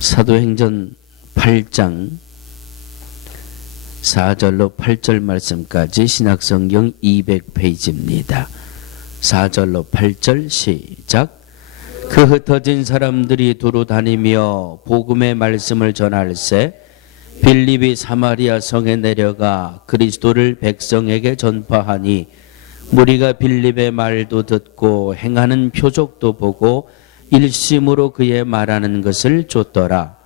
사도행전 8장 4절로 8절 말씀까지 신약성경 200페이지입니다. 4절로 8절 시작. 그 흩어진 사람들이 두루 다니며 복음의 말씀을 전할세 빌립이 사마리아 성에 내려가 그리스도를 백성에게 전파하니 무리가 빌립의 말도 듣고 행하는 표적도 보고 일심으로 그의 말하는 것을 좇더라.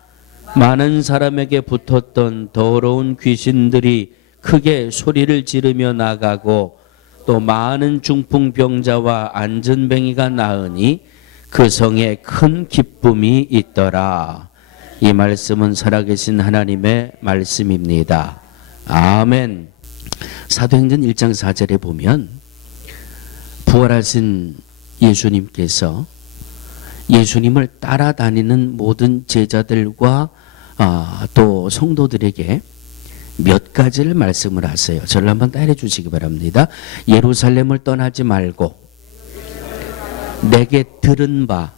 많은 사람에게 붙었던 더러운 귀신들이 크게 소리를 지르며 나가고 또 많은 중풍병자와 안전뱅이가 나으니 그 성에 큰 기쁨이 있더라. 이 말씀은 살아계신 하나님의 말씀입니다. 아멘. 사도행전 1장 4절에 보면 부활하신 예수님께서 예수님을 따라다니는 모든 제자들과 또 성도들에게 몇 가지를 말씀을 하세요. 저를 한번 따라해 주시기 바랍니다. 예루살렘을 떠나지 말고 내게 들은 바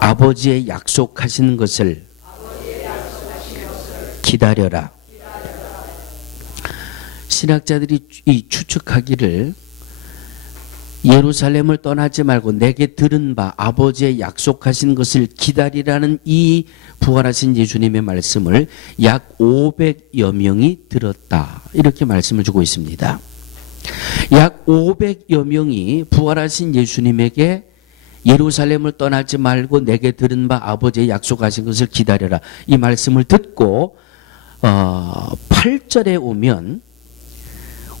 아버지의 약속하신 것을 기다려라. 신학자들이 이 추측하기를 예루살렘을 떠나지 말고 내게 들은 바 아버지의 약속하신 것을 기다리라는 이 부활하신 예수님의 말씀을 약 500여 명이 들었다. 이렇게 말씀을 주고 있습니다. 약 500여 명이 부활하신 예수님에게 예루살렘을 떠나지 말고 내게 들은 바 아버지의 약속하신 것을 기다려라. 이 말씀을 듣고 8절에 오면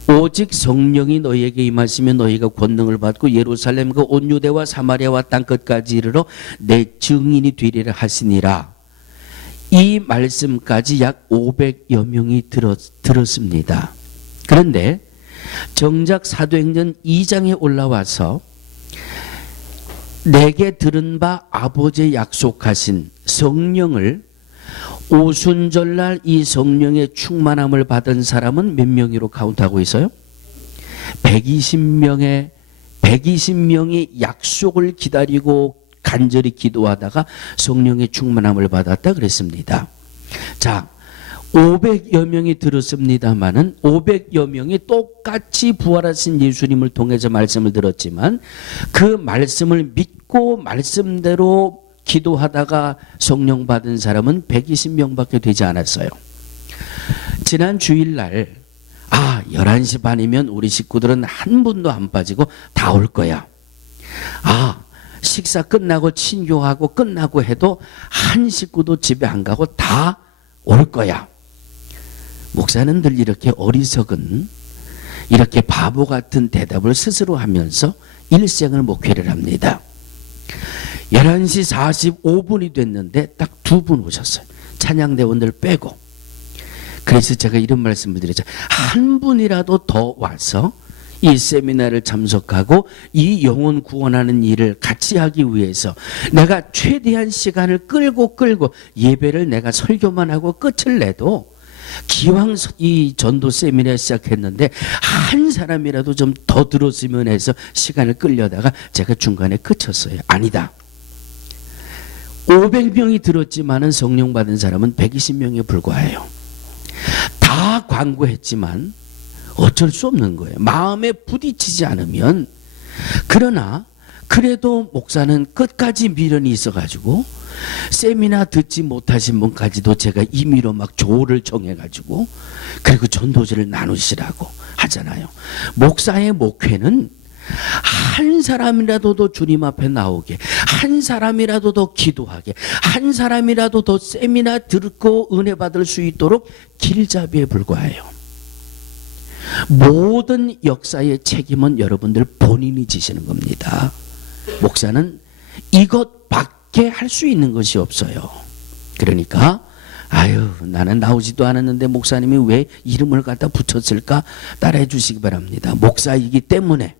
오직 성령이 너희에게 임하시면 너희가 권능을 받고 예루살렘과 온 유대와 사마리아와 땅끝까지 이르러 내 증인이 되리라 하시니라. 이 말씀까지 약 500여 명이 들었습니다. 그런데 정작 사도행전 2장에 올라와서 내게 들은 바 아버지의 약속하신 성령을 오순절날 이 성령의 충만함을 받은 사람은 몇 명으로 카운트하고 있어요? 120명이 약속을 기다리고 간절히 기도하다가 성령의 충만함을 받았다 그랬습니다. 자, 500여 명이 들었습니다마는 500여 명이 똑같이 부활하신 예수님을 통해서 말씀을 들었지만 그 말씀을 믿고 말씀대로 기도하다가 성령 받은 사람은 120명밖에 되지 않았어요. 지난 주일날 11시 반이면 우리 식구들은 한 분도 안 빠지고 다 올 거야. 식사 끝나고 친교하고 끝나고 해도 한 식구도 집에 안 가고 다 올 거야. 목사는 늘 이렇게 어리석은 이렇게 바보 같은 대답을 스스로 하면서 일생을 목회를 합니다. 11시 45분이 됐는데 딱 2분 오셨어요. 찬양대원들 빼고. 그래서 제가 이런 말씀을 드렸죠. 한 분이라도 더 와서 이 세미나를 참석하고 이 영혼 구원하는 일을 같이 하기 위해서 내가 최대한 시간을 끌고 예배를 내가 설교만 하고 끝을 내도 기왕 이 전도 세미나 시작했는데 한 사람이라도 좀 더 들었으면 해서 시간을 끌려다가 제가 중간에 그쳤어요. 아니다. 500명이 들었지만은 성령 받은 사람은 120명에 불과해요. 다 광고했지만 어쩔 수 없는 거예요. 마음에 부딪히지 않으면. 그러나 그래도 목사는 끝까지 미련이 있어가지고 세미나 듣지 못하신 분까지도 제가 임의로 막 조를 정해가지고 그리고 전도지를 나누시라고 하잖아요. 목사의 목회는 한 사람이라도 더 주님 앞에 나오게, 한 사람이라도 더 기도하게, 한 사람이라도 더 세미나 듣고 은혜 받을 수 있도록 길잡이에 불과해요. 모든 역사의 책임은 여러분들 본인이 지시는 겁니다. 목사는 이것밖에 할 수 있는 것이 없어요. 그러니까 나는 나오지도 않았는데 목사님이 왜 이름을 갖다 붙였을까 따라해 주시기 바랍니다. 목사이기 때문에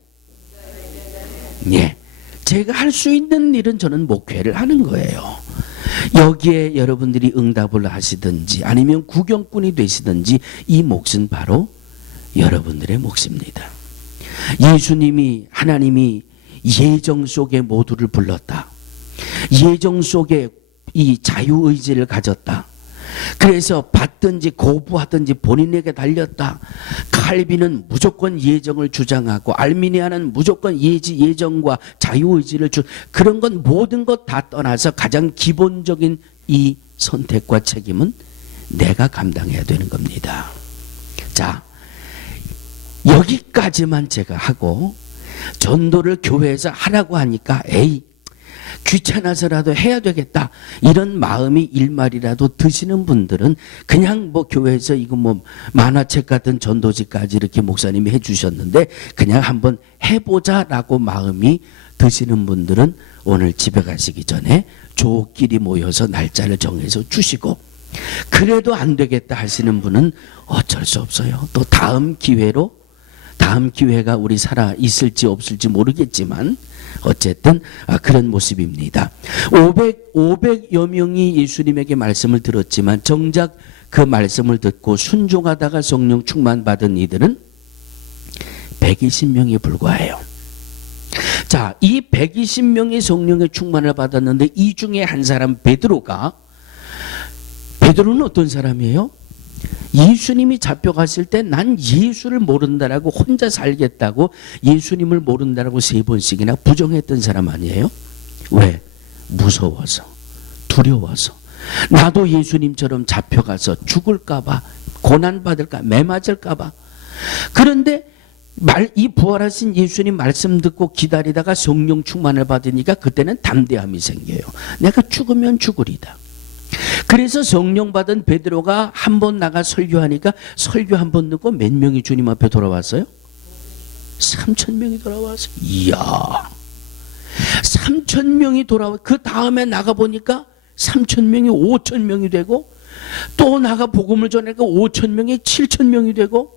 제가 할 수 있는 일은 저는 목회를 하는 거예요. 여기에 여러분들이 응답을 하시든지 아니면 구경꾼이 되시든지 이 몫은 바로 여러분들의 몫입니다. 예수님이 하나님이 예정 속에 모두를 불렀다. 예정 속에 이 자유의지를 가졌다. 그래서 받든지 거부하든지 본인에게 달렸다. 칼빈은 무조건 예정을 주장하고 알미니아는 무조건 예정과 자유의지를 그런 건 모든 것 다 떠나서 가장 기본적인 이 선택과 책임은 내가 감당해야 되는 겁니다. 자, 여기까지만 제가 하고 전도를 교회에서 하라고 하니까 에이 귀찮아서라도 해야 되겠다 이런 마음이 일말이라도 드시는 분들은 그냥 뭐 교회에서 이거 뭐 만화책 같은 전도지까지 이렇게 목사님이 해주셨는데 그냥 한번 해보자라고 마음이 드시는 분들은 오늘 집에 가시기 전에 조끼리 모여서 날짜를 정해서 주시고, 그래도 안 되겠다 하시는 분은 어쩔 수 없어요. 또 다음 기회가 우리 살아 있을지 없을지 모르겠지만 어쨌든 그런 모습입니다. 500여 명이 예수님에게 말씀을 들었지만 정작 그 말씀을 듣고 순종하다가 성령 충만받은 이들은 120명에 불과해요. 자, 이 120명의 성령의 충만을 받았는데 이 중에 한 사람 베드로는 어떤 사람이에요? 예수님이 잡혀갔을 때 난 예수를 모른다라고 혼자 살겠다고 예수님을 모른다라고 3번씩이나 부정했던 사람 아니에요? 왜? 무서워서, 두려워서. 나도 예수님처럼 잡혀가서 죽을까봐, 고난받을까, 매맞을까봐. 그런데 이 부활하신 예수님 말씀 듣고 기다리다가 성령 충만을 받으니까 그때는 담대함이 생겨요. 내가 죽으면 죽으리다. 그래서 성령 받은 베드로가 한 번 나가 설교하니까 설교 한 번 듣고 몇 명이 주님 앞에 돌아왔어요? 3,000명이 돌아왔어요. 이야, 3,000명이 돌아와. 그 다음에 나가 보니까 3,000명이 5,000명이 되고, 또 나가 복음을 전하니까 5,000명이 7,000명이 되고,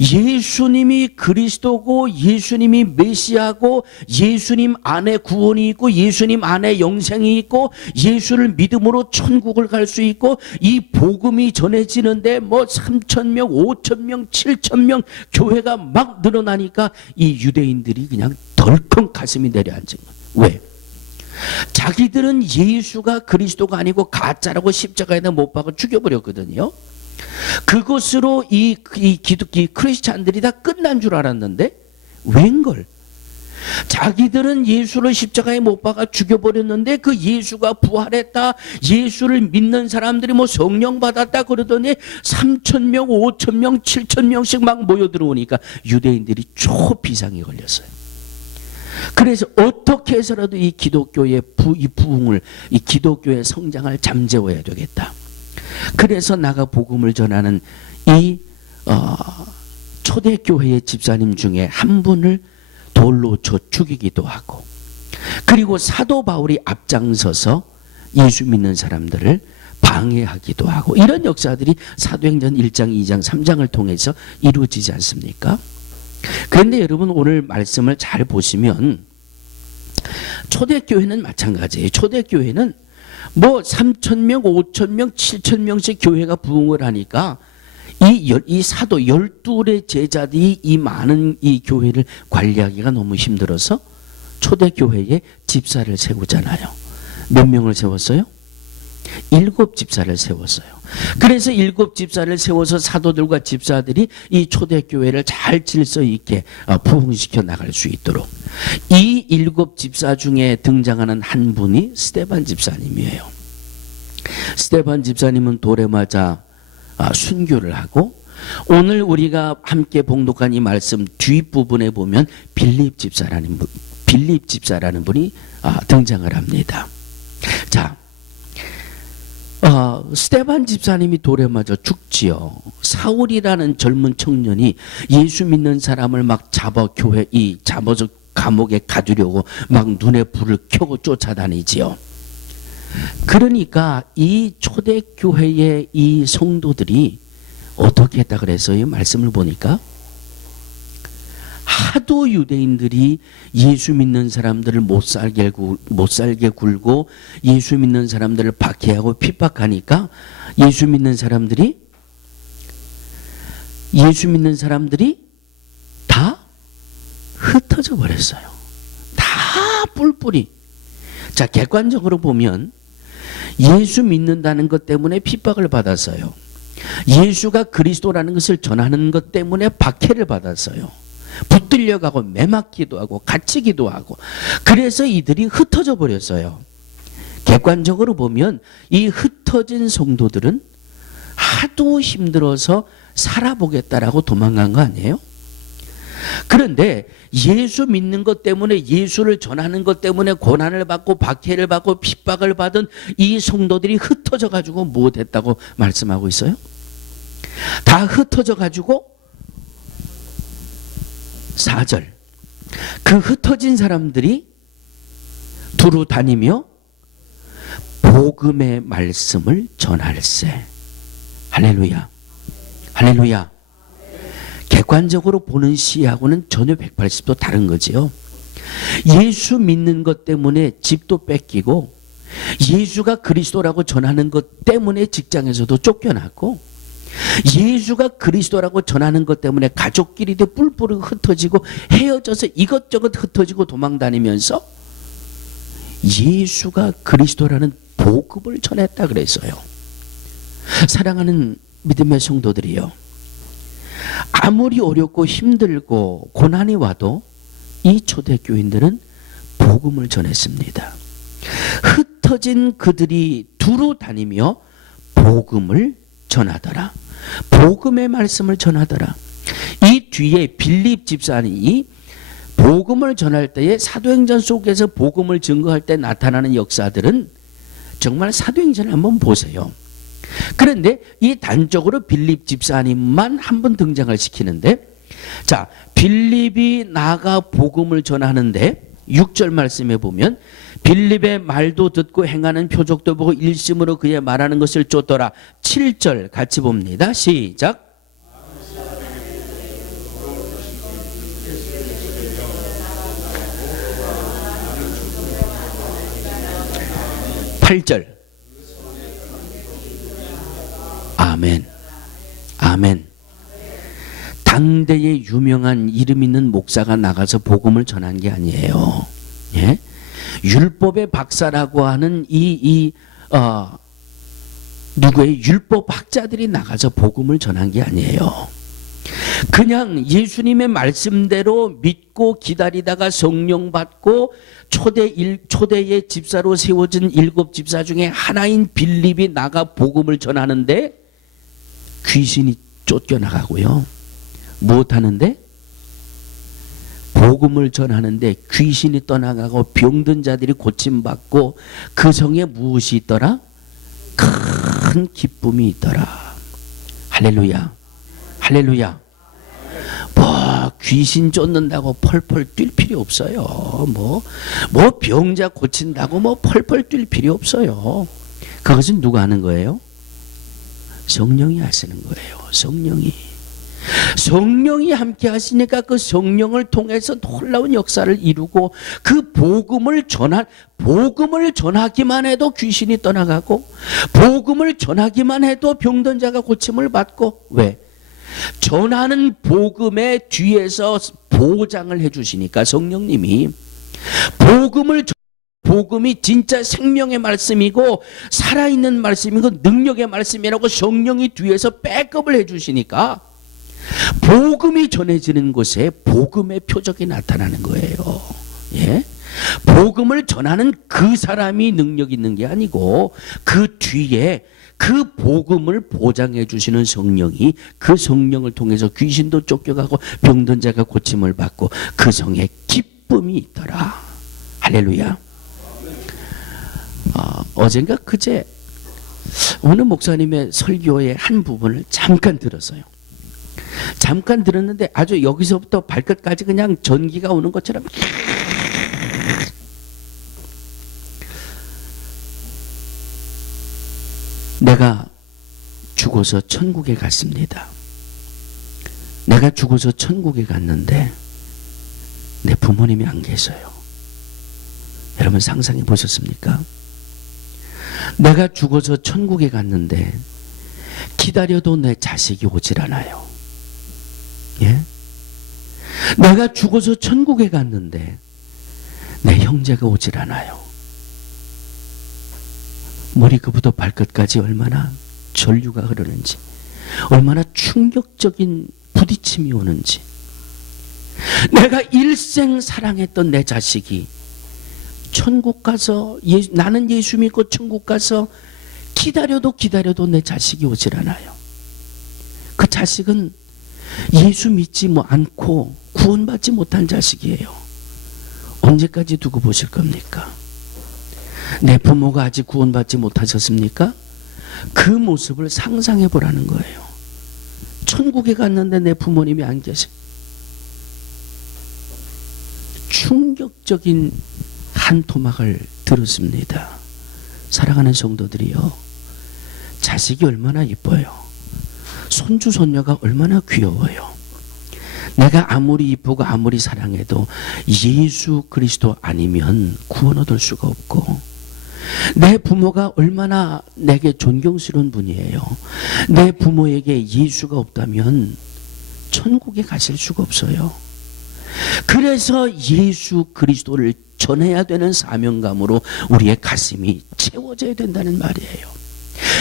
예수님이 그리스도고 예수님이 메시아고 예수님 안에 구원이 있고 예수님 안에 영생이 있고 예수를 믿음으로 천국을 갈 수 있고 이 복음이 전해지는데 뭐 3,000명, 5,000명, 7,000명 교회가 막 늘어나니까 이 유대인들이 그냥 덜컹 가슴이 내려앉은 거예요. 왜? 자기들은 예수가 그리스도가 아니고 가짜라고 십자가에다 못 박아 죽여버렸거든요. 그것으로 이 크리스찬들이 다 끝난 줄 알았는데 웬걸? 자기들은 예수를 십자가에 못 박아 죽여버렸는데 그 예수가 부활했다, 예수를 믿는 사람들이 뭐 성령 받았다 그러더니 3,000명, 5,000명, 7,000명씩 막 모여 들어오니까 유대인들이 초비상이 걸렸어요. 그래서 어떻게 해서라도 이 기독교의 부흥을, 이 기독교의 성장을 잠재워야 되겠다. 그래서 나가 복음을 전하는 이 초대교회의 집사님 중에 한 분을 돌로 쳐 죽이기도 하고, 그리고 사도 바울이 앞장서서 예수 믿는 사람들을 방해하기도 하고, 이런 역사들이 사도행전 1장, 2장, 3장을 통해서 이루어지지 않습니까? 그런데 여러분 오늘 말씀을 잘 보시면 초대교회는 마찬가지예요. 초대교회는 뭐 3,000명, 5,000명, 7,000명씩 교회가 부흥을 하니까 이 사도 12의 제자들이 이 많은 이 교회를 관리하기가 너무 힘들어서 초대교회에 집사를 세우잖아요. 몇 명을 세웠어요? 7 집사를 세웠어요. 그래서 7 집사를 세워서 사도들과 집사들이 이 초대교회를 잘 질서 있게 부흥시켜 나갈 수 있도록, 이 7 집사 중에 등장하는 한 분이 스데반 집사님이에요. 스데반 집사님은 돌에 맞아 순교를 하고, 오늘 우리가 함께 봉독한 이 말씀 뒷부분에 보면 빌립 집사라는 분이 등장을 합니다. 자, 스데반 집사님이 돌에 맞아 죽지요. 사울이라는 젊은 청년이 예수 믿는 사람을 막 잡아서 감옥에 가두려고 막 눈에 불을 켜고 쫓아다니지요. 그러니까 이 초대교회의 이 성도들이 어떻게 했다 그랬어요? 말씀을 보니까 하도 유대인들이 예수 믿는 사람들을 못 살게 굴고 예수 믿는 사람들을 박해하고 핍박하니까 예수 믿는 사람들이 다 흩어져 버렸어요. 다 뿔뿔이. 자, 객관적으로 보면 예수 믿는다는 것 때문에 핍박을 받았어요. 예수가 그리스도라는 것을 전하는 것 때문에 박해를 받았어요. 붙들려가고 매맞기도 하고 갇히기도 하고, 그래서 이들이 흩어져 버렸어요. 객관적으로 보면 이 흩어진 성도들은 하도 힘들어서 살아보겠다라고 도망간 거 아니에요? 그런데 예수 믿는 것 때문에, 예수를 전하는 것 때문에 고난을 받고 박해를 받고 핍박을 받은 이 성도들이 흩어져 가지고 뭐 됐다고 말씀하고 있어요? 다 흩어져 가지고 4절, 그 흩어진 사람들이 두루 다니며 복음의 말씀을 전할세. 할렐루야, 할렐루야. 객관적으로 보는 시하고는 전혀 180도 다른 거지요. 예수 믿는 것 때문에 집도 뺏기고, 예수가 그리스도라고 전하는 것 때문에 직장에서도 쫓겨났고, 예수가 그리스도라고 전하는 것 때문에 가족끼리도 뿔뿔이 흩어지고 헤어져서 이것저것 흩어지고 도망다니면서 예수가 그리스도라는 복음을 전했다 그랬어요. 사랑하는 믿음의 성도들이요, 아무리 어렵고 힘들고 고난이 와도 이 초대교인들은 복음을 전했습니다. 흩어진 그들이 두루 다니며 복음을 전하더라. 복음의 말씀을 전하더라. 이 뒤에 빌립 집사님이 복음을 전할 때에 사도행전 속에서 복음을 증거할 때 나타나는 역사들은 정말 사도행전을 한번 보세요. 그런데 이 단적으로 빌립 집사님만 한 번 등장을 시키는데, 자, 빌립이 나가 복음을 전하는데 6절 말씀에 보면 빌립의 말도 듣고 행하는 표적도 보고 일심으로 그의 말하는 것을 쫓더라. 7절 같이 봅니다. 시작. 8절. 아멘. 아멘. 당대의 유명한 이름 있는 목사가 나가서 복음을 전한 게 아니에요. 예? 율법의 박사라고 하는 누구의 율법 학자들이 나가서 복음을 전한 게 아니에요. 그냥 예수님의 말씀대로 믿고 기다리다가 성령 받고 초대의 집사로 세워진 7 집사 중에 하나인 빌립이 나가 복음을 전하는데 귀신이 쫓겨나가고요. 무엇하는데? 복음을 전하는데 귀신이 떠나가고 병든 자들이 고침받고 그 성에 무엇이 있더라? 큰 기쁨이 있더라. 할렐루야, 할렐루야. 뭐 귀신 쫓는다고 펄펄 뛸 필요 없어요. 뭐 병자 고친다고 뭐 펄펄 뛸 필요 없어요. 그것은 누가 하는 거예요? 성령이 하시는 거예요. 성령이 함께 하시니까 그 성령을 통해서 놀라운 역사를 이루고, 그 복음을 전하기만 해도 귀신이 떠나가고, 복음을 전하기만 해도 병든 자가 고침을 받고. 왜? 전하는 복음의 뒤에서 보장을 해주시니까 성령님이. 복음이 진짜 생명의 말씀이고 살아있는 말씀이고 능력의 말씀이라고 성령이 뒤에서 백업을 해주시니까 복음이 전해지는 곳에 복음의 표적이 나타나는 거예요. 예? 복음을 전하는 그 사람이 능력 있는 게 아니고 그 뒤에 그 복음을 보장해 주시는 성령이, 그 성령을 통해서 귀신도 쫓겨가고 병든 자가 고침을 받고 그 성에 기쁨이 있더라. 할렐루야. 어젠가 그제 어느 목사님의 설교의 한 부분을 잠깐 들었어요. 잠깐 들었는데 아주 여기서부터 발끝까지 그냥 전기가 오는 것처럼 내가 죽어서 천국에 갔습니다. 내가 죽어서 천국에 갔는데 내 부모님이 안 계세요. 여러분 상상해 보셨습니까? 내가 죽어서 천국에 갔는데 기다려도 내 자식이 오질 않아요. 예? 내가 죽어서 천국에 갔는데 내 형제가 오질 않아요. 머리끝부터 발끝까지 얼마나 전류가 흐르는지, 얼마나 충격적인 부딪힘이 오는지, 내가 일생 사랑했던 내 자식이 천국 가서 나는 예수 믿고 천국 가서 기다려도 내 자식이 오질 않아요. 그 자식은 예수 믿지 않고 구원받지 못한 자식이에요. 언제까지 두고 보실 겁니까? 내 부모가 아직 구원받지 못하셨습니까? 그 모습을 상상해 보라는 거예요. 천국에 갔는데 내 부모님이 안 계시. 충격적인 한 토막을 들었습니다. 사랑하는 성도들이요, 자식이 얼마나 이뻐요. 손주 손녀가 얼마나 귀여워요. 내가 아무리 이쁘고 아무리 사랑해도 예수 그리스도 아니면 구원 얻을 수가 없고, 내 부모가 얼마나 내게 존경스러운 분이에요. 내 부모에게 예수가 없다면 천국에 가실 수가 없어요. 그래서 예수 그리스도를 전해야 되는 사명감으로 우리의 가슴이 채워져야 된다는 말이에요.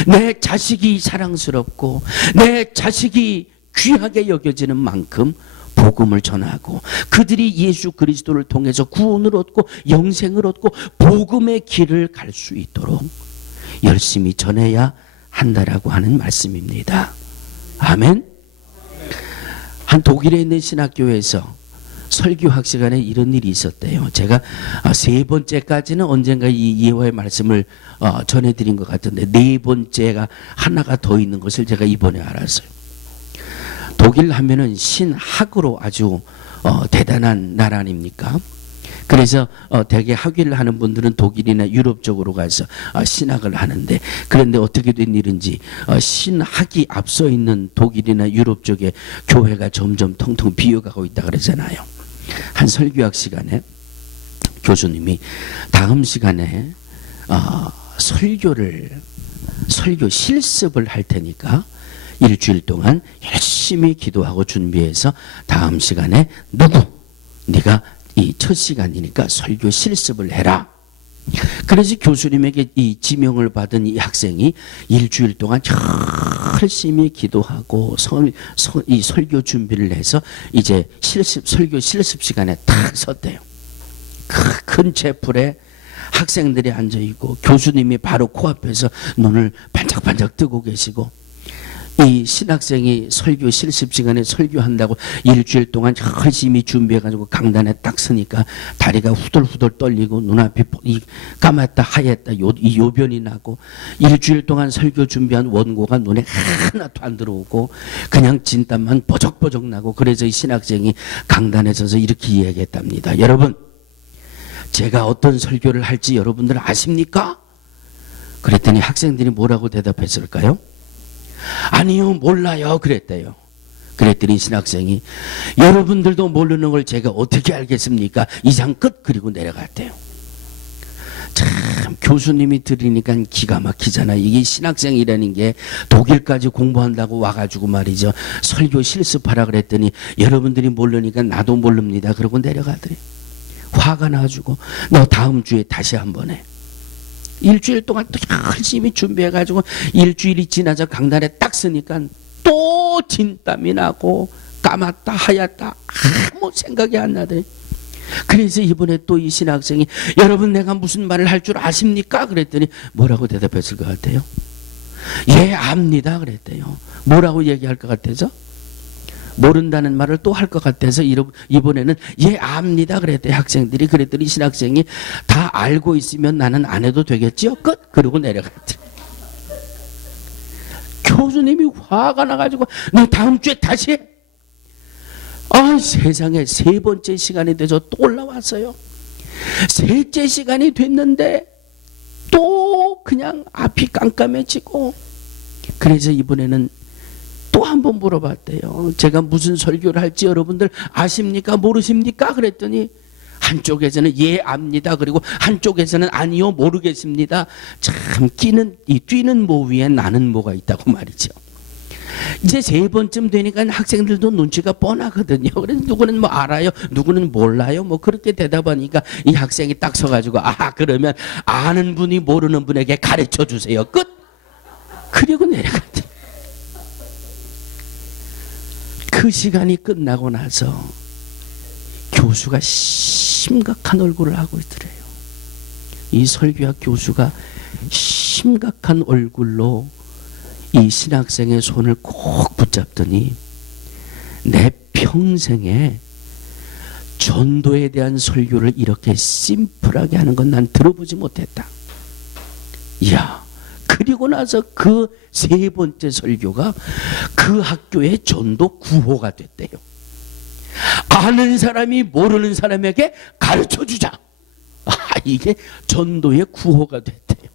내 자식이 사랑스럽고 내 자식이 귀하게 여겨지는 만큼 복음을 전하고, 그들이 예수 그리스도를 통해서 구원을 얻고 영생을 얻고 복음의 길을 갈 수 있도록 열심히 전해야 한다라고 하는 말씀입니다. 아멘. 한 독일에 있는 신학교에서 설교학 시간에 이런 일이 있었대요. 제가 세 번째까지는 언젠가 이 예화의 말씀을 전해드린 것 같은데, 네 번째가 하나가 더 있는 것을 제가 이번에 알았어요. 독일 하면은 신학으로 아주 대단한 나라 아닙니까? 그래서 대개 학위를 하는 분들은 독일이나 유럽 쪽으로 가서 신학을 하는데, 그런데 어떻게 된 일인지 신학이 앞서 있는 독일이나 유럽 쪽에 교회가 점점 텅텅 비어가고 있다 그러잖아요. 한 설교학 시간에 교수님이 다음 시간에 설교 실습을 할 테니까 일주일 동안 열심히 기도하고 준비해서 다음 시간에 네가 이 첫 시간이니까 설교 실습을 해라. 그래서 교수님에게 이 지명을 받은 이 학생이 일주일 동안 열심히 기도하고 이 설교 준비를 해서 이제 설교 실습 시간에 딱 섰대요. 큰 채플에 학생들이 앉아 있고 교수님이 바로 코앞에서 눈을 반짝반짝 뜨고 계시고, 이 신학생이 설교 실습 시간에 설교한다고 일주일 동안 열심히 준비해가지고 강단에 딱 서니까 다리가 후들후들 떨리고 눈앞이 까맣다 하얗다 이 요변이 나고, 일주일 동안 설교 준비한 원고가 눈에 하나도 안 들어오고 그냥 진땀만 버적버적 나고, 그래서 이 신학생이 강단에 서서 이렇게 이야기했답니다. 여러분, 제가 어떤 설교를 할지 여러분들 아십니까? 그랬더니 학생들이 뭐라고 대답했을까요? 아니요, 몰라요 그랬대요. 그랬더니 신학생이 여러분들도 모르는 걸 제가 어떻게 알겠습니까? 이상 끝. 그리고 내려갔대요. 참 교수님이 들으니까 기가 막히잖아요. 이게 신학생이라는 게 독일까지 공부한다고 와가지고 말이죠, 설교 실습하라 그랬더니 여러분들이 모르니까 나도 모릅니다 그러고 내려가더래. 화가 나가지고 너 다음 주에 다시 한번 해. 일주일 동안 또 열심히 준비해가지고 일주일이 지나서 강단에 딱 서니까 또 진땀이 나고 까맣다 하얗다 아무 생각이 안 나대. 그래서 이번에 또 이 신학생이 여러분 내가 무슨 말을 할 줄 아십니까? 그랬더니 뭐라고 대답했을 것 같아요? 예, 압니다 그랬대요. 뭐라고 얘기할 것 같아서? 모른다는 말을 또 할 것 같아서 이번에는 예, 압니다 그랬대요 학생들이. 그랬더니 신학생이 다 알고 있으면 나는 안 해도 되겠지요? 끝. 그러고 내려갔대. 교수님이 화가 나가지고 너 다음 주에 다시 해. 세상에 세 번째 시간이 돼서 또 올라왔어요. 셋째 시간이 됐는데 또 그냥 앞이 깜깜해지고, 그래서 이번에는 또 한 번 물어봤대요. 제가 무슨 설교를 할지 여러분들 아십니까? 모르십니까? 그랬더니 한쪽에서는 예, 압니다. 그리고 한쪽에서는 아니요, 모르겠습니다. 참 뛰는 모 위에 나는 뭐가 있다고 말이죠. 이제 세 번쯤 되니까 학생들도 눈치가 뻔하거든요. 그래서 누구는 뭐 알아요, 누구는 몰라요. 뭐 그렇게 대답하니까 이 학생이 딱 서가지고 그러면 아는 분이 모르는 분에게 가르쳐 주세요. 끝. 그리고 내려갔대. 그 시간이 끝나고 나서 교수가 심각한 얼굴을 하고 있더래요. 이 설교학 교수가 심각한 얼굴로 이 신학생의 손을 꼭 붙잡더니 내 평생에 전도에 대한 설교를 이렇게 심플하게 하는 건 난 들어보지 못했다. 이야, 그리고 나서 그 세 번째 설교가 그 학교의 전도 구호가 됐대요. 아는 사람이 모르는 사람에게 가르쳐주자. 이게 전도의 구호가 됐대요.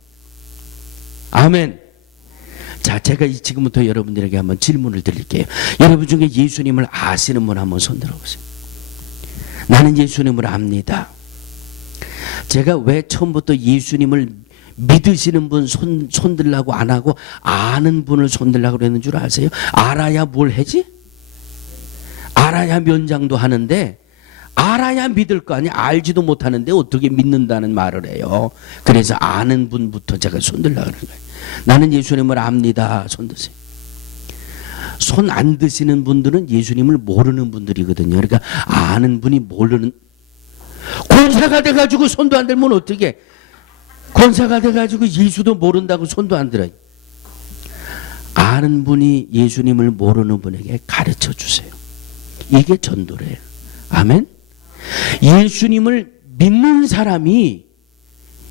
아멘. 자, 제가 지금부터 여러분들에게 한번 질문을 드릴게요. 여러분 중에 예수님을 아시는 분 한번 손 들어보세요. 나는 예수님을 압니다. 제가 왜 처음부터 예수님을 믿으시는 분 손 들라고 안 하고 아는 분을 손 들라고 그랬는 줄 아세요? 알아야 뭘 하지? 알아야 면장도 하는데 알아야 믿을 거 아니야. 알지도 못하는데 어떻게 믿는다는 말을 해요. 그래서 아는 분부터 제가 손 들라고 그러는 거예요. 나는 예수님을 압니다. 손 드세요. 손 안 드시는 분들은 예수님을 모르는 분들이거든요. 그러니까 아는 분이 모르는, 권사가 돼가지고 손도 안 들면 어떻게? 권사가 돼가지고 예수도 모른다고 손도 안 들어요. 아는 분이 예수님을 모르는 분에게 가르쳐 주세요. 이게 전도래요. 아멘. 예수님을 믿는 사람이,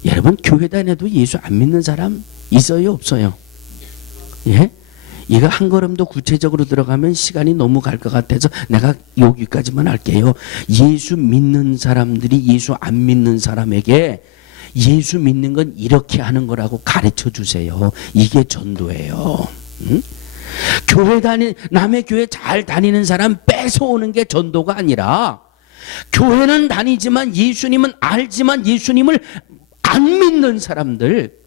여러분 교회 다녀도 예수 안 믿는 사람 있어요, 없어요? 예? 이거 한 걸음 더 구체적으로 들어가면 시간이 너무 갈 것 같아서 내가 여기까지만 할게요. 예수 믿는 사람들이 예수 안 믿는 사람에게 예수 믿는 건 이렇게 하는 거라고 가르쳐 주세요. 이게 전도예요. 응? 남의 교회 잘 다니는 사람 뺏어오는 게 전도가 아니라, 교회는 다니지만 예수님은 알지만 예수님을 안 믿는 사람들,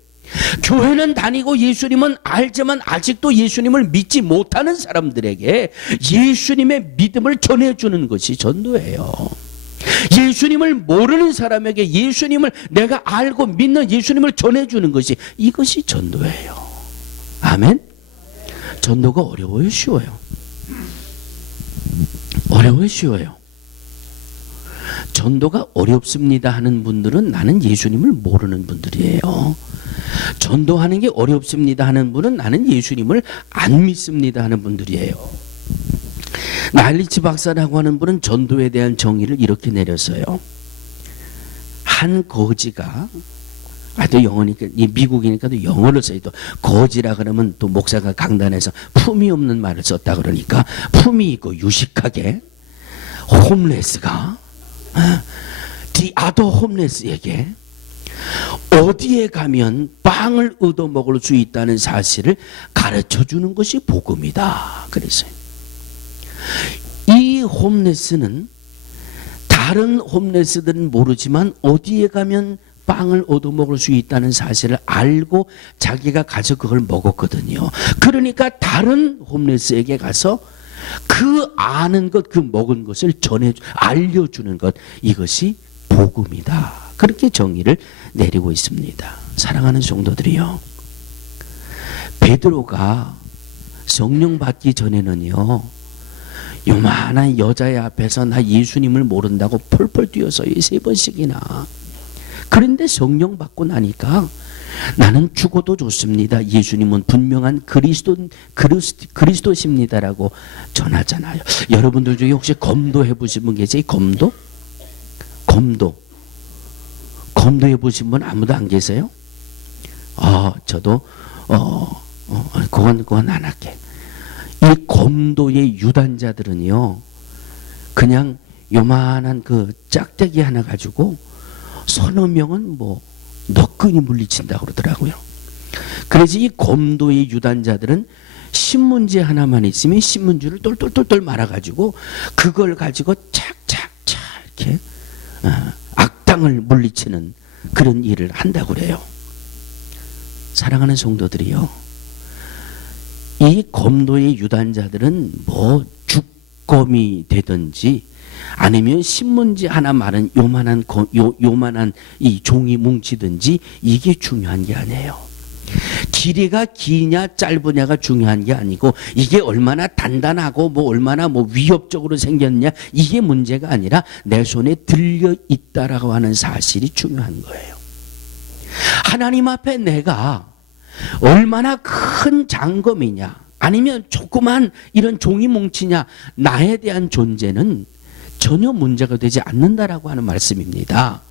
교회는 다니고 예수님은 알지만 아직도 예수님을 믿지 못하는 사람들에게 예수님의 믿음을 전해주는 것이 전도예요. 예수님을 모르는 사람에게 예수님을 내가 알고 믿는 예수님을 전해주는 것이, 이것이 전도예요. 아멘. 전도가 어려워요, 쉬워요? 어려워요, 쉬워요? 전도가 어렵습니다 하는 분들은 나는 예수님을 모르는 분들이에요. 전도하는 게 어렵습니다 하는 분은 나는 예수님을 안 믿습니다 하는 분들이에요. 나일리치 박사라고 하는 분은 전도에 대한 정의를 이렇게 내렸어요. 한 거지가, 또 영어니까, 미국이니까 또 영어를 써요. 또 거지라 그러면 또 목사가 강단에서 품이 없는 말을 썼다 그러니까, 품이 있고 유식하게 홈레스가 디아더 홈레스에게 어디에 가면 빵을 얻어먹을 수 있다는 사실을 가르쳐주는 것이 복음이다 그랬어요. 이 홈레스는 다른 홈레스들은 모르지만 어디에 가면 빵을 얻어먹을 수 있다는 사실을 알고 자기가 가서 그걸 먹었거든요. 그러니까 다른 홈레스에게 가서 그 아는 것, 그 먹은 것을 알려주는 것, 이것이 복음이다. 그렇게 정의를 내리고 있습니다. 사랑하는 성도들이요, 베드로가 성령 받기 전에는요, 요만한 여자의 앞에서 나 예수님을 모른다고 펄펄 뛰어서 3번씩이나. 그런데 성령 받고 나니까 나는 죽어도 좋습니다, 예수님은 분명한 그리스도십니다라고 전하잖아요. 여러분들 중에 혹시 검도 해보신 분 계세요? 검도 해보신 분 아무도 안 계세요? 저도 그건 안 할게. 이 검도의 유단자들은요, 그냥 요만한 그 짝대기 하나 가지고 서너 명은 뭐 너끈히 물리친다고 그러더라고요. 그래서 이 검도의 유단자들은 신문지 하나만 있으면 신문지를 똘똘똘똘 말아가지고 그걸 가지고 착착착 이렇게 악당을 물리치는 그런 일을 한다고 그래요. 사랑하는 성도들이요, 이 검도의 유단자들은 뭐 죽검이 되든지 아니면 신문지 하나 마른 요만한 이 종이 뭉치든지 이게 중요한 게 아니에요. 길이가 기냐 짧으냐가 중요한 게 아니고 이게 얼마나 단단하고 뭐 얼마나 뭐 위협적으로 생겼냐 이게 문제가 아니라 내 손에 들려 있다라고 하는 사실이 중요한 거예요. 하나님 앞에 내가 얼마나 큰 장검이냐 아니면 조그만 이런 종이 뭉치냐 나에 대한 존재는 전혀 문제가 되지 않는다라고 하는 말씀입니다.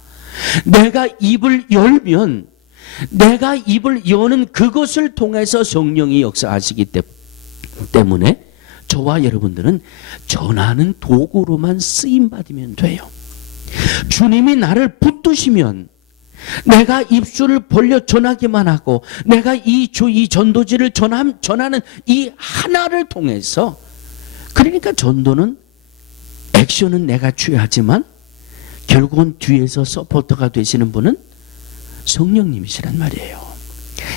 내가 입을 열면 내가 입을 여는 그것을 통해서 성령이 역사하시기 때문에 저와 여러분들은 전하는 도구로만 쓰임받으면 돼요. 주님이 나를 붙드시면 내가 입술을 벌려 전하기만 하고 내가 이 전도지를 전하는 이 하나를 통해서 그러니까 전도는 액션은 내가 취하지만 결국은 뒤에서 서포터가 되시는 분은 성령님이시란 말이에요.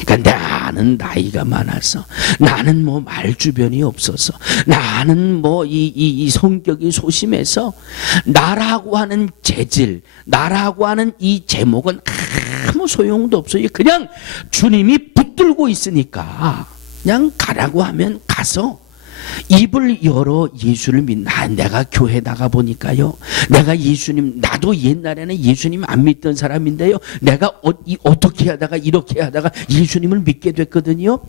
그러니까 나는 나이가 많아서 나는 뭐 말주변이 없어서 나는 뭐 이 성격이 소심해서 나라고 하는 재질 나라고 하는 이 제목은 아무 소용도 없어요. 그냥 주님이 붙들고 있으니까 그냥 가라고 하면 가서 입을 열어 예수를 내가 교회 나가 보니까요. 내가 예수님 나도 옛날에는 예수님 안 믿던 사람인데요. 내가 어떻게 하다가 이렇게 하다가 예수님을 믿게 됐거든요.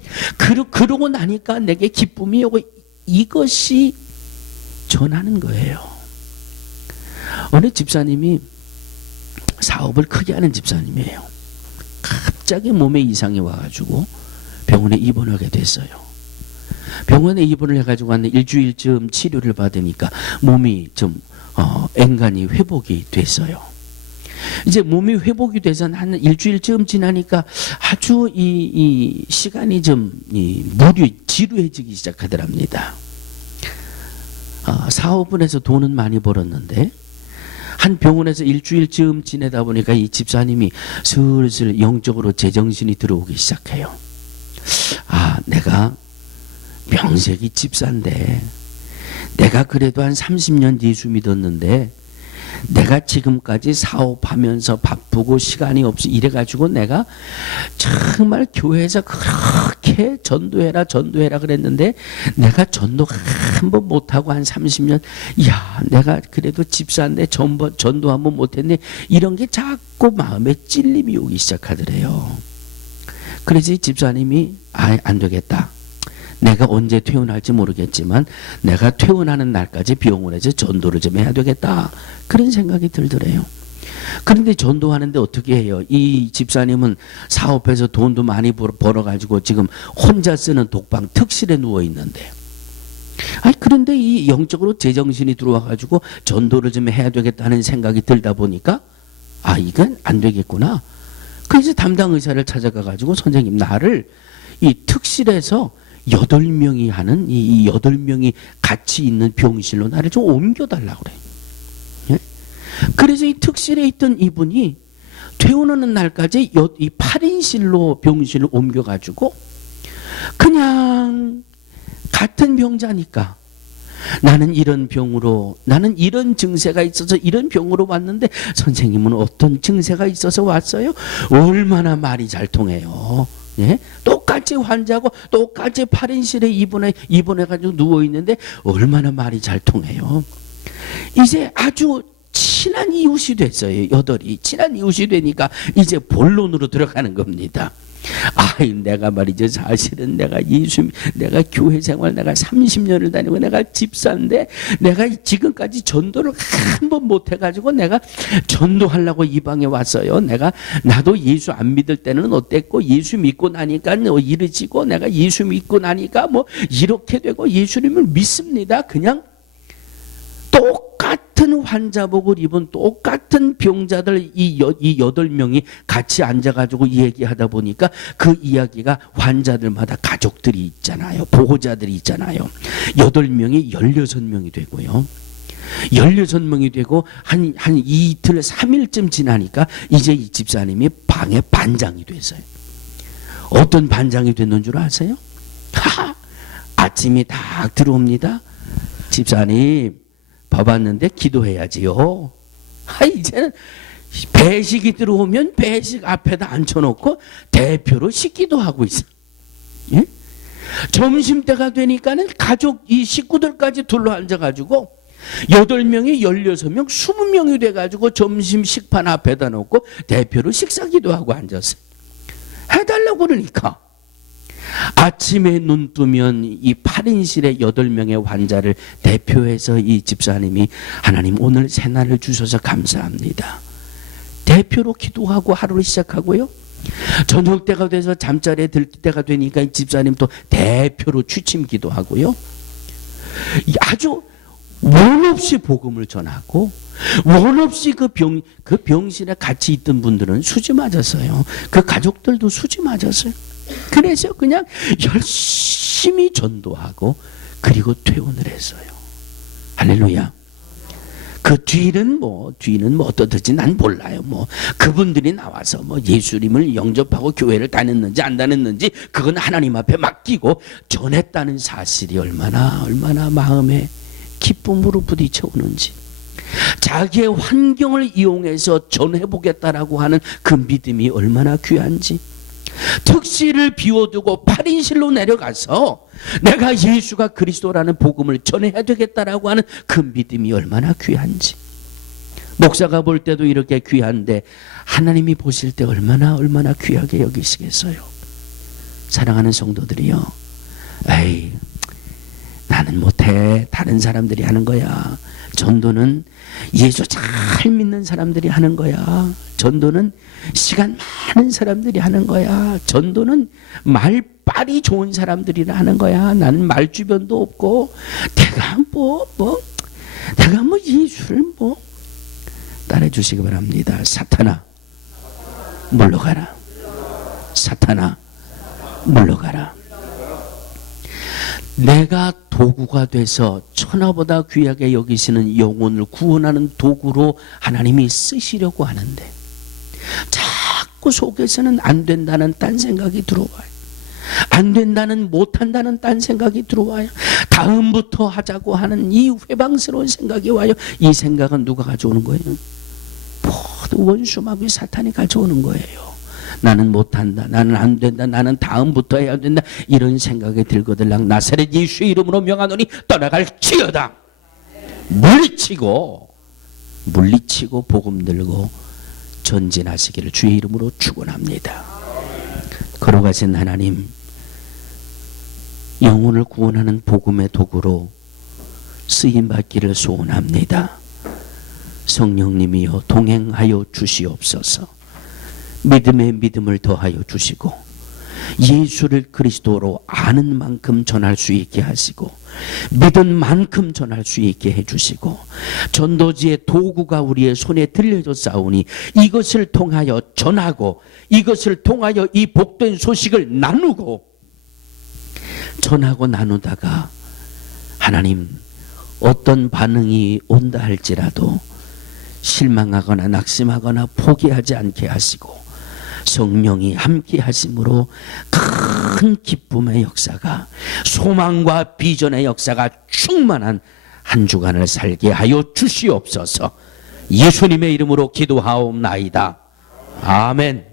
그러고 나니까 내게 기쁨이 오고 이것이 전하는 거예요. 어느 집사님이 사업을 크게 하는 집사님이에요. 갑자기 몸에 이상이 와가지고 병원에 입원하게 됐어요. 병원에 입원을 해가지고 한 일주일쯤 치료를 받으니까 몸이 좀 엔간히 회복이 됐어요. 이제 몸이 회복이 돼서 한 일주일쯤 지나니까 아주 이 시간이 좀 지루해지기 시작하더랍니다. 사업을 해서 돈은 많이 벌었는데 한 병원에서 일주일쯤 지내다 보니까 이 집사님이 슬슬 영적으로 제정신이 들어오기 시작해요. 내가 명색이 집사인데 내가 그래도 한 30년 예수 믿었는데 내가 지금까지 사업하면서 바쁘고 시간이 없이 이래가지고 내가 정말 교회에서 그렇게 전도해라 그랬는데 내가 전도 한번 못하고 한 30년 내가 그래도 집사인데 전도 한번 못했네 이런 게 자꾸 마음에 찔림이 오기 시작하더래요. 그래서 이 집사님이 안 되겠다. 내가 언제 퇴원할지 모르겠지만 내가 퇴원하는 날까지 병원에서 전도를 좀 해야 되겠다. 그런 생각이 들더래요. 그런데 전도하는데 어떻게 해요? 이 집사님은 사업해서 돈도 많이 벌어가지고 지금 혼자 쓰는 독방 특실에 누워 있는데 그런데 이 영적으로 제정신이 들어와가지고 전도를 좀 해야 되겠다는 생각이 들다 보니까 이건 안 되겠구나. 그래서 담당 의사를 찾아가가지고 선생님 나를 이 특실에서 8명이 하는 이 8명이 같이 있는 병실로 나를 좀 옮겨달라고 그래요. 예? 그래서 이 특실에 있던 이분이 퇴원하는 날까지 이 8인실로 병실을 옮겨가지고 그냥 같은 병자니까 나는 이런 병으로 나는 이런 증세가 있어서 이런 병으로 왔는데 선생님은 어떤 증세가 있어서 왔어요? 얼마나 말이 잘 통해요. 예? 똑같이 환자고 똑같이 8인실에 입원해가지고 누워있는데 얼마나 말이 잘 통해요. 이제 아주 친한 이웃이 됐어요. 8이 친한 이웃이 되니까 이제 본론으로 들어가는 겁니다. 내가 말이죠. 사실은 내가 교회 생활 내가 30년을 다니고 내가 집사인데 내가 지금까지 전도를 한 번 못 해가지고 내가 전도하려고 이 방에 왔어요. 나도 예수 안 믿을 때는 어땠고 예수 믿고 나니까 이르지고 내가 예수 믿고 나니까 뭐 이렇게 되고 예수님을 믿습니다. 그냥 똑같은 환자복을 입은 똑같은 병자들 이 8명이 같이 앉아가지고 얘기하다 보니까 그 이야기가 환자들마다 가족들이 있잖아요. 보호자들이 있잖아요. 8명이 16명이 되고요. 16명이 되고 한 이틀 3일쯤 지나니까 이제 이 집사님이 방의 반장이 됐어요. 어떤 반장이 됐는 줄 아세요? 아침이 딱 들어옵니다. 집사님, 밥 왔는데 기도해야지요. 이제는 배식이 들어오면 배식 앞에다 앉혀놓고 대표로 식기도 하고 있어. 예? 점심때가 되니까는 가족 이 식구들까지 둘러 앉아가지고 8명이 16명 20명이 돼가지고 점심 식판 앞에다 놓고 대표로 식사기도 하고 앉았어요. 해달라고 그러니까 아침에 눈 뜨면 이 8인실의 8명의 환자를 대표해서 이 집사님이 하나님 오늘 새날을 주셔서 감사합니다. 대표로 기도하고 하루를 시작하고요. 저녁 때가 돼서 잠자리에 들 때가 되니까 이 집사님 또 대표로 취침 기도하고요. 아주 원 없이 복음을 전하고 원 없이 그 병실에 같이 있던 분들은 수지 맞았어요. 그 가족들도 수지 맞았어요. 그래서 그냥 열심히 전도하고 그리고 퇴원을 했어요. 할렐루야. 그 뒤는 어떻든지 난 몰라요. 그분들이 나와서 예수님을 영접하고 교회를 다녔는지 안 다녔는지 그건 하나님 앞에 맡기고 전했다는 사실이 얼마나 마음에 기쁨으로 부딪혀 오는지, 자기의 환경을 이용해서 전해보겠다라고 하는 그 믿음이 얼마나 귀한지, 특실을 비워두고 8인실로 내려가서 내가 예수가 그리스도라는 복음을 전해야 되겠다라고 하는 그 믿음이 얼마나 귀한지, 목사가 볼 때도 이렇게 귀한데 하나님이 보실 때 얼마나 귀하게 여기시겠어요. 사랑하는 성도들이요, 에이 나는 못해, 다른 사람들이 하는 거야. 전도는 예수 잘 믿는 사람들이 하는 거야. 전도는 시간 많은 사람들이 하는 거야. 전도는 말빨이 좋은 사람들이 하는 거야. 나는 말 주변도 없고 내가 예수를 따라해 주시기 바랍니다. 사탄아 물러가라. 사탄아 물러가라. 내가 도구가 돼서 천하보다 귀하게 여기시는 영혼을 구원하는 도구로 하나님이 쓰시려고 하는데 자꾸 속에서는 안 된다는 딴 생각이 들어와요. 안 된다는, 못한다는 딴 생각이 들어와요. 다음부터 하자고 하는 이 회방스러운 생각이 와요. 이 생각은 누가 가져오는 거예요? 모두 원수마귀 사탄이 가져오는 거예요. 나는 못한다, 나는 안 된다, 나는 다음부터 해야 된다, 이런 생각이 들거들랑 나사렛 예수의 이름으로 명하노니 떠나갈지어다. 물리치고 복음 들고 전진하시기를 주의 이름으로 축원합니다. 걸어가신 하나님, 영혼을 구원하는 복음의 도구로 쓰임받기를 소원합니다. 성령님이여 동행하여 주시옵소서. 믿음에 믿음을 더하여 주시고 예수를 그리스도로 아는 만큼 전할 수 있게 하시고 믿은 만큼 전할 수 있게 해주시고 전도지의 도구가 우리의 손에 들려졌사오니 이것을 통하여 전하고 이것을 통하여 이 복된 소식을 나누고 전하고 나누다가 하나님 어떤 반응이 온다 할지라도 실망하거나 낙심하거나 포기하지 않게 하시고 성령이 함께 하심으로 큰 기쁨의 역사가, 소망과 비전의 역사가 충만한 한 주간을 살게 하여 주시옵소서. 예수님의 이름으로 기도하옵나이다. 아멘.